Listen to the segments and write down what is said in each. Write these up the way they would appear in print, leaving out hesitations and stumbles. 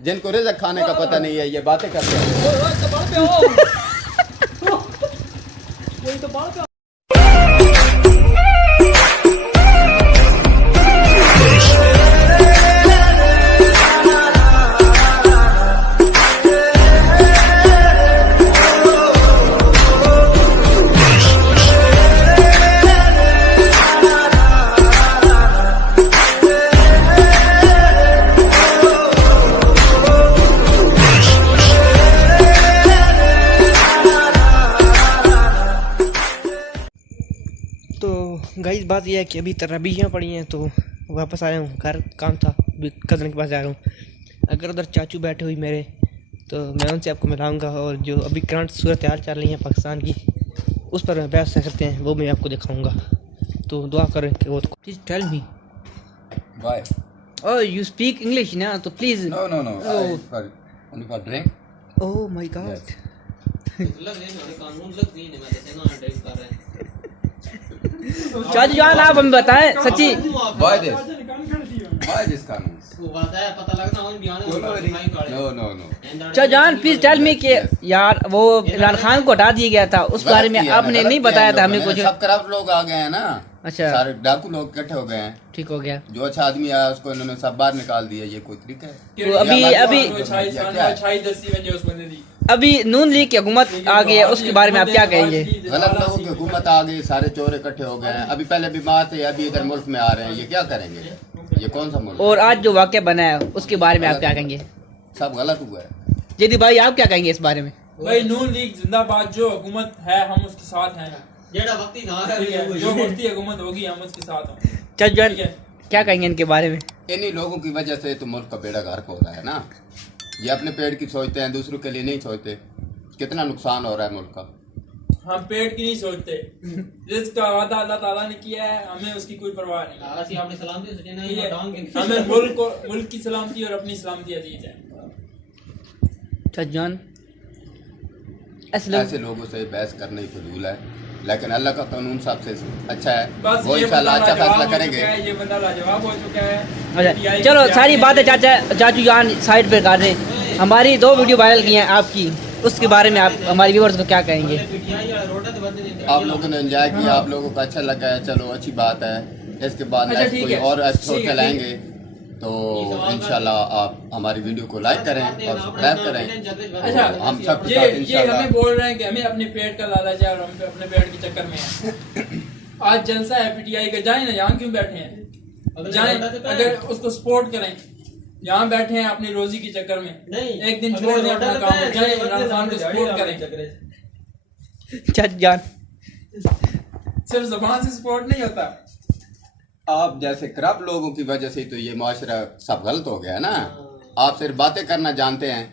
जिनको रिज़्क़ खाने का पता नहीं है ये बातें करते हैं। तो गाइस बात यह है कि अभी तराबियाँ पड़ी हैं तो वापस आया हूँ घर, काम था, अभी कज़न के पास जा रहा हूँ। अगर उधर चाचू बैठे हुई मेरे तो मैं उनसे आपको मिलाऊंगा और जो अभी करंट सूरत हाल चल रही है पाकिस्तान की उस पर बहस करते हैं, वो मैं आपको दिखाऊंगा। तो दुआ करें कि वो please tell me Why? Oh you speak English ना, तो please No. Oh. Only for drink. Oh my god. चाचू जान आप हमें बताएं सच्ची Why this कानून? No. चाचा जान प्लीज टेल मी कि यार वो इमरान खान को हटा दिया गया था, उस बारे में आपने नहीं बताया था हमें कुछ। सब करप्ट लोग आ गए हैं ना, अच्छा सारे डाकू लोग इकट्ठे हो गए हैं। ठीक हो गया। जो अच्छा आदमी आया उसको इन्होंने सब बाहर निकाल दिया, ये कोई तरीका है? तो अभी नून लीग की हुकूमत आ गई है, उसके बारे में आप क्या कहेंगे? गलत लोगों की हुकूमत आ गई, सारे चोर इकट्ठे हो गए हैं। अभी पहले बीमार थे, अभी इधर मुल्क में आ रहे हैं, ये क्या करेंगे? ये कौन सा मुल्क? और आज जो वाक़या बना है उसके बारे में आप क्या कहेंगे? सब गलत हुआ है। जयदीप भाई आप क्या कहेंगे इस बारे में? भाई नून लीग जिंदाबाद, जो हुकूमत है हम उसके साथ हैं, जो बढ़ती हुकूमत होगी हम उसके साथ हैं। चाचा जान क्या कहेंगे इनके बारे में? इन्हीं लोगों की वजह से तो मुल्क का बेड़ा गर्क हो रहा है ना। ये अपने पेट की सोचते हैं, दूसरों के लिए नहीं सोचते। कितना नुकसान हो रहा है मुल्क का। हम पेट की नहीं सोचते, जिसका वादा अल्लाह ताला ने किया है हमें उसकी कोई परवाह नहीं। हमें मुल्क की सलामती और अपनी सलामती अजीज है। चाचा जान ऐसे लोगों से बहस करना ही फजूल है, लेकिन अल्लाह का कानून सबसे अच्छा है, बस वो ये इंशाल्लाह बंदा अच्छा फैसला लाजवाब हो करेंगे। चुका है, ये बंदा लाजवाब हो चुका है। अच्छा चलो सारी बातें चाचू जान साइड पे कर दें। हमारी 2 वीडियो वायरल की हैं आपकी, उसके बारे में आप हमारे व्यूअर्स को क्या कहेंगे? आप लोगों ने एंजॉय किया, आप लोगों को अच्छा लगा है, चलो अच्छी बात है। इसके बाद अच्छा, नेक्स्ट ठीक कोई है। और एपिसोड चलाएंगे तो इंशाल्लाह आप हमारी वीडियो को लाइक करें और सब्सक्राइब करें। अच्छा हम सब के साथ ये इंशाल्लाह। हमें बोल रहे हैं कि हमें अपने पेट का लालच है और हम अपने पेट के चक्कर में हैं। आज जलसा है पीटीआई का, जाए ना, यहाँ क्यों बैठे हैं? जाए, अगर उसको सपोर्ट करें। यहाँ बैठे हैं अपनी रोजी के चक्कर में, एक दिन छोड़ दें अपना काम, जाए इमरान खान को सपोर्ट करें। चाचा जान सिर्फ जुबान से सपोर्ट नहीं होता। आप जैसे करप्ट लोगों की वजह से तो ये माशरा सब गलत हो गया है ना। आप सिर्फ बातें करना जानते हैं,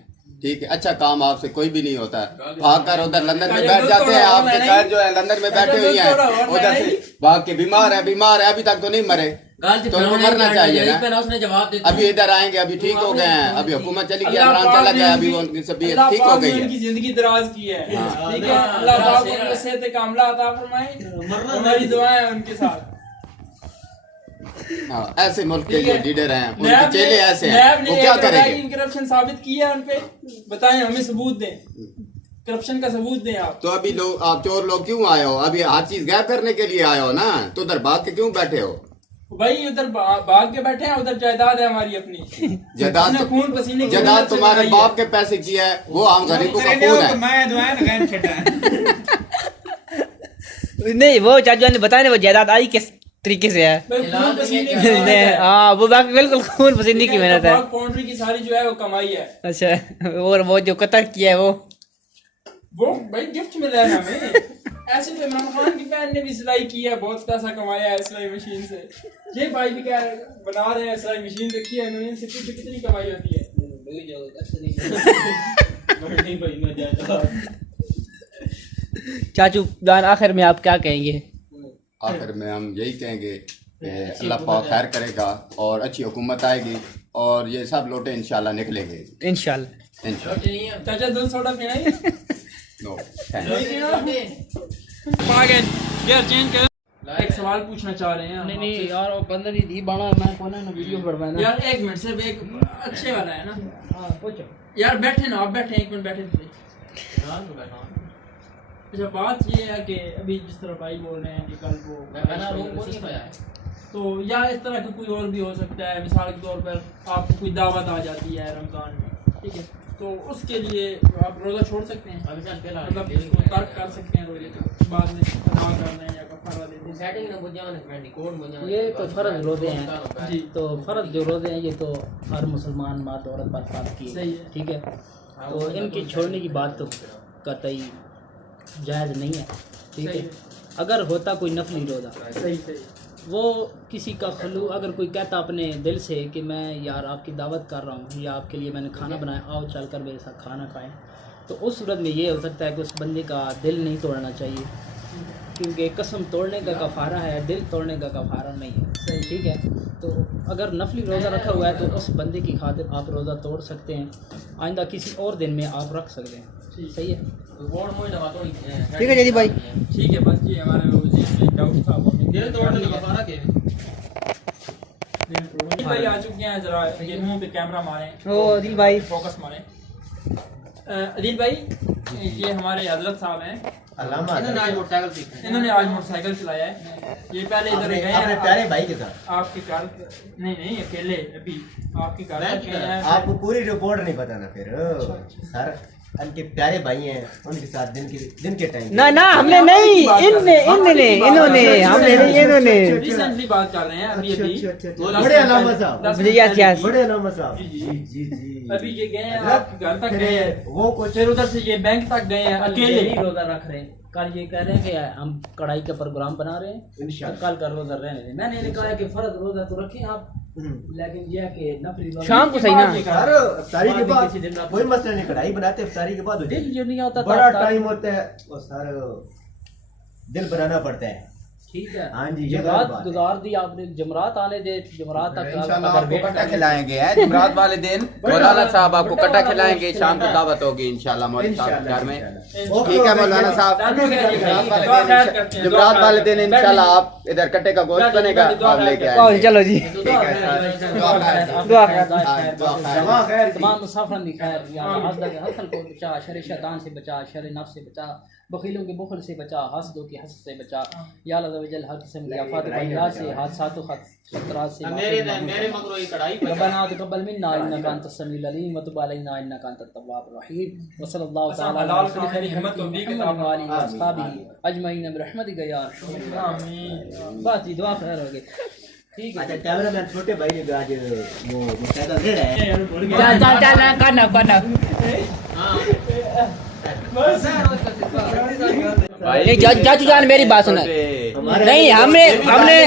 ठीक है, अच्छा काम आपसे कोई भी नहीं होता। भाग कर उधर लंदन में बैठ जाते हैं, आपके घर जो है लंदन में बैठे हुए हैं, उधर से भाग के बीमार है, अभी तक तो नहीं मरे, तो उनको मरना चाहिए ना। अभी इधर आएंगे, अभी ठीक हो गए हैं, अभी हुकूमत चली गई, इमरान चला गया, अभी उनकी तबीयत ठीक हो गई है। उनकी जिंदगी दराज की है, ठीक है। अल्लाह पाक उनको सेहत कामिला अता फरमाए, हमारी दुआएं हैं उनके साथ। हाँ, ऐसे मुल्क के जो लीडर हैं उनके चेले ऐसे हैं, वो क्या करेंगे? करप्शन साबित किया है उन पे, बताएं, हमें सबूत दें, करप्शन का सबूत दें आप। तो अभी लोग, आप चोर लोग क्यों आए हो? अभी हर चीज गायब करने के लिए आए हो ना, तो उधर भाग के क्यों बैठे हो? भाई उधर भाग के बैठे हैं, उधर जायदाद है हमारी अपनी, जायदाद खून पसीने की जायदाद मेहनत से तुम्हारे बनाई बाप के पैसे की है, वो आम गरीबों का खून है। नहीं वो चाचा जान ने बताया ना वो जायदाद आई किस तरीके से है। भाई खून पसीने की मेहनत है। हाँ वो बाकी बिल्कुल खून पसीने की मेहनत है। पाउंड्री की सारी जो है वो कमाई है। अच्छा और वो जो कतर किया है वो भाई गिफ्ट मिला है हमें। ऐसे तो इमरान खान की बहन ने भी सिलाई की है, बहुत पैसा कमाया है सिलाई मशीन से। ये भाई भी क्या बना रहे हैं, सिलाई मशीन रखी है इन्होंने, इनसे पूछो कितनी कमाई होती है। चाचू जान आखिर में आप क्या कहेंगे? आखिर में हम यही कहेंगे कि अल्लाह पाक खैर करेगा और अच्छी हुकूमत आएगी और ये सब लोटे इंशाल्लाह निकलेंगे इंशाल्लाह। चाचा दूध सोडा पीना है? नो एक सवाल पूछना चाह रहे हैं नहीं नहीं यार वो बंदर ही थी बना मैं कोने में वीडियो बढ़वाना यार। एक मिनट सिर्फ एक अच्छे वाला है ना। हां पूछो यार बैठे ना, आप बैठे, एक मिनट बैठे थे। अच्छा बात ये है कि अभी जिस तरह भाई बोल रहे हैं कि कल वो तो या इस तरह का कोई और भी हो सकता है। मिसाल के तौर पर आपको कोई दावत आ जाती है रमजान में, ठीक है, तो उसके लिए आप रोज़ा छोड़ सकते हैं, मतलब उसको तर्क कर सकते हैं रोजे को, बाद में अदा कर लें या कफारा दे दें। ये तो फर्ज रोजे हैं जी। तो फर्ज जो रोजे हैं ये तो हर मुसलमान मर्द औरत पर फर्ज की सही है। ठीक है, तो इनके छोड़ने की बात तो कतई जायज़ नहीं है, ठीक है। अगर होता कोई नफली रोज़ा सही सही वो किसी का खलू अगर कोई कहता अपने दिल से कि मैं यार आपकी दावत कर रहा हूँ या आपके लिए मैंने खाना बनाया, आओ चल कर मेरे साथ खाना खाएं, तो उस सूरत में ये हो सकता है कि उस बंदे का दिल नहीं तोड़ना चाहिए, क्योंकि कसम तोड़ने का कफ़ारा है, दिल तोड़ने का कफ़ारा नहीं है, ठीक है। तो अगर नफली रोज़ा रखा हुआ है तो उस बंदे की खातिर आप रोज़ा तोड़ सकते हैं, आइंदा किसी और दिन में आप रख सकते हैं, सही है। ठीक है जदी भाई, ठीक है। बस ये हमारे डाउट था दिल तोड़ने का कफारा के भाई आ चुके हैं। जरा ये मुंह पे कैमरा मारें, ओ अदिल भाई फोकस मारें। अदिल भाई ये हमारे हजरत साहब हैं, इन्होंने आज मोटरसाइकिल चलाया है। ये पहले इधर गए हैं अपने प्यारे भाई के साथ। आपके घर नहीं अकेले अभी आपके घर गए हैं। आपको पूरी रिपोर्ट नहीं पता ना फिर सर, उनके प्यारे भाई हैं, उनके साथ दिन के टाइम ना ना हमने नहीं, इन्होंने हमने नहीं। रिसेंटली बात कर रहे हैं अभी बड़े अलामा साहब, मुझे याद किया। बड़े अलामा साहब जी, जी। जी अभी ये गए हैं आपके घर तक गए हैं, वो कुछ फिर उधर से ये बैंक तक गए हैं अकेले अकेले। ही रोज़ा रख रहे हैं। कल ये कह रहे हैं कि हम कढ़ाई का प्रोग्राम बना रहे हैं, इंशाल्लाह। कल का रोज़ा रहने दें। मैंने इन्हें कहा कि फर्ज रोज़ा तो रखें आप, लेकिन यह है कि नफली रोज़ा शाम को सही ना सर, इफ्तारी के बाद कोई मसला नहीं, कढ़ाई बनाते इफ्तारी के बाद हो दिल जाए। जो नहीं होता बड़ा टाइम होता है और सर दिल बनाना पड़ता है। ठीक है। हाँ जी, ये जमरात बात है। गुजार दी आपने, जमरात आने दे, जमरात तक इंशाल्लाह अगर आपको वेट कट्टा करें- खिलाएंगे हैं जुमरात वाले दिन। मौलाना साहब आपको कट्टा खिलाएंगे, शाम को दावत होगी इंशाल्लाह मौलाना साहब के घर में। ठीक है मौलाना साहब, जुमरात वाले दिन इंशाल्लाह आप इधर कट्टे का गोश्त बनेगा, आप लेके आएंगे। चलो जी, ठीक है सर, दुआ खैर। दुआ खैर। जमा खैर जी। तमाम मुसाफिर की खैर, या हस्द के हसन को बचा, शर शैतान से बचा, शर नफ्स से बचा, बखीलों के बुखल से बचा, हसदों की हसद से बचा, या अल्लाह वजल हर किस्म की आफत बला से, हादसात व खतरात से मेरे मगरो कढ़ाई रब्बना तक़ब्बल मिन्ना इन्नका अंतस समीउल अलीम व तुब अलैना इन्नका अंतत तव्वाबुर रहीम व सल्लल्लाहु तआला अला खैरि हिम्मत व अस्हाबी अजमईन बिरहमतिका या आमीन। बस ये दुआ खैर हो गई। ठीक है। अच्छा कैमरामैन छोटे भाई ने भी आज वो मुस्तैद दे रहे हैं। चल करना नहीं। चाचू जान मेरी बात सुना, नहीं हमने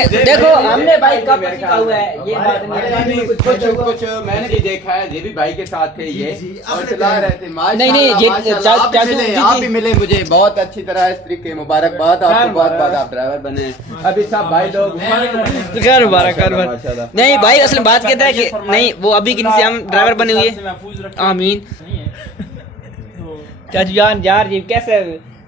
देखो हमने भाई कब सीखा हुआ है ये बात नहीं। कुछ मैंने भी देखा है, ये भी भाई के साथ थे ये और चला रहे थे। नहीं, ये माशाल्लाह, आप भी चाचू मिले, जी, आप जी। भी मिले मुझे बहुत अच्छी तरह। इस तरीके मुबारकबाद आपको, बहुत बहुत आप ड्राइवर बने। अभी सब भाई लोग कर नहीं भाई, असल बात कहता है कि नहीं वो अभी की से हम ड्राइवर बने हुए। आमीन। चाचू जान यार ये कैसे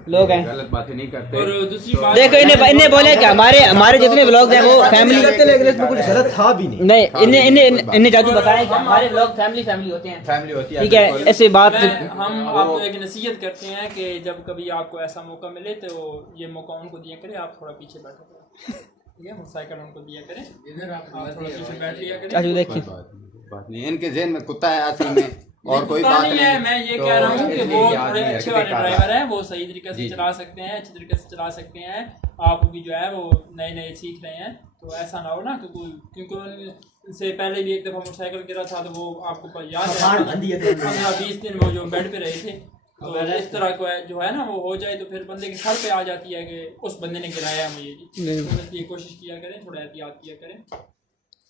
लोग हैं, गलत बातें नहीं करते। और दूसरी बात देखो इन्हें बोले कि हमारे जितने ब्लॉग हैं वो फैमिली, लेकिन इसमें कुछ गलत था भी नहीं। नहीं इन्हें चाचू बताएं कि हमारे ब्लॉग फैमिली होते हैं, फैमिली होती है, ठीक है। ऐसे बात हम आपको एक नसीहत करते हैं कि जब कभी आपको ऐसा मौका मिले तो ये मौका उनको दिया करें, आप थोड़ा पीछे बैठो, ठीक है, मोटरसाइकिल उनको दिया करें, आप थोड़ा पीछे बैठ लिया करें। चाचू देखिए बात नहीं, इनके जेहन में कुत्ता है असल में और कोई कुत्ता बात नहीं नहीं है। मैं ये तो कह रहा हूँ कि इसलिए वो ये थोड़े आदमी अच्छे हरकतें वाले कर रहा है। ड्राइवर हैं, वो सही तरीके से जी। चला सकते हैं, अच्छे तरीके से चला सकते हैं। आप भी जो है वो नए सीख रहे हैं, तो ऐसा ना हो ना क्योंकि उनसे पहले भी एक दफ़ा मोटरसाइकिल गिरा था, तो वो आपको याद है 15-20 दिन वो जो बेड पे रहे थे। तो इस तरह को जो है ना वो हो जाए तो फिर बंदे के सर पे आ जाती है कि उस बंदे ने गिराया मुझे जी। तो इसलिए कोशिश किया करें, थोड़ा एहतियात किया करें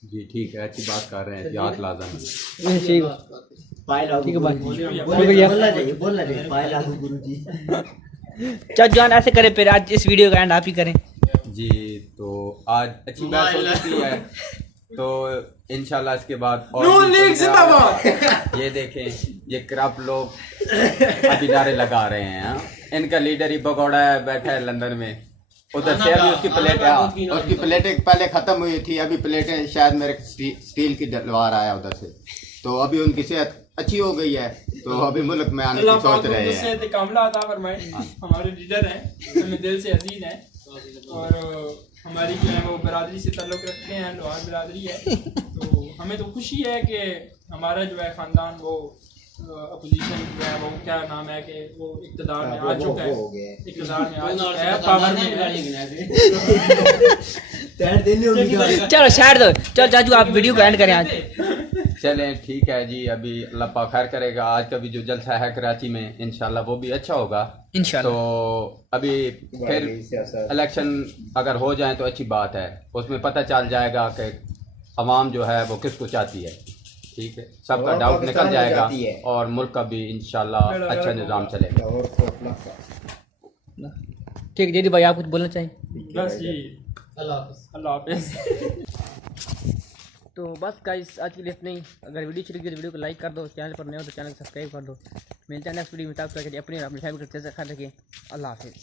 जी। ठीक है, अच्छी बात कर रहे हैं, एहतियात लाजम है। ठीक है भाई, बोलना चाहिए पाए लागू गुरुजी। चाचू जान ऐसे करे फिर आज इस वीडियो का एंड आप ही करें जी। तो आज अच्छी बात हो चुकी है, तो इंशाल्लाह इसके बाद और ये देखें, ये करप्ट लोग अभी नारे लगा रहे हैं। हाँ? इनका लीडर ही भगौड़ा है, बैठा है लंदन में, उधर से अभी उसकी प्लेटें पहले खत्म हुई थी, अभी प्लेटें शायद मेरे स्टील की डलवार आया उधर से, तो अभी उनकी सेहत अच्छी हो गई है, तो अभी मुल्क में आने की सोच रहे हैं। कामला अता फरमाए। हमारे लीडर हैं, हमें दिल से अजीज हैं, और हमारी जो है वो बरादरी से ताल्लुक़ रखते हैं, लोहार बरादरी है। तो हमें तो खुशी है कि हमारा जो है ख़ानदान वो अपोजिशन जो है वो क्या नाम है कि वो इक़्तिदार में आ चुका है, इक़्तिदार में आ चुका है, पावर में है। चलो शायर दो, चल चाचू आप वीडियो को एंड करें आज। चलें ठीक है जी, अभी अल्लाह पाक खैर करेगा। आज का भी जो जलसा है कराची में इंशाल्लाह वो भी अच्छा होगा इंशाल्लाह। तो अभी फिर इलेक्शन अगर हो जाए तो अच्छी बात है, उसमें पता चल जाएगा कि अवाम जो है वो किसको चाहती है। ठीक है, सबका डाउट निकल जाएगा और मुल्क का भी इंशाल्लाह अच्छा निज़ाम चलेगा। ठीक है दीदी भाई, आप कुछ बोलना चाहिए? बस जी, अल्लाह हाफ़िज़। तो बस गाइस आज के लिए इतना ही। अगर वीडियो अच्छी लगी तो वीडियो को लाइक कर दो, चैनल पर नए हो तो चैनल को सब्सक्राइब कर दो। मिलते हैं नेक्स्ट वीडियो में, तब तक अपनी और अपनी फैमिली का ख्याल रखिए। अल्लाह हाफिज़।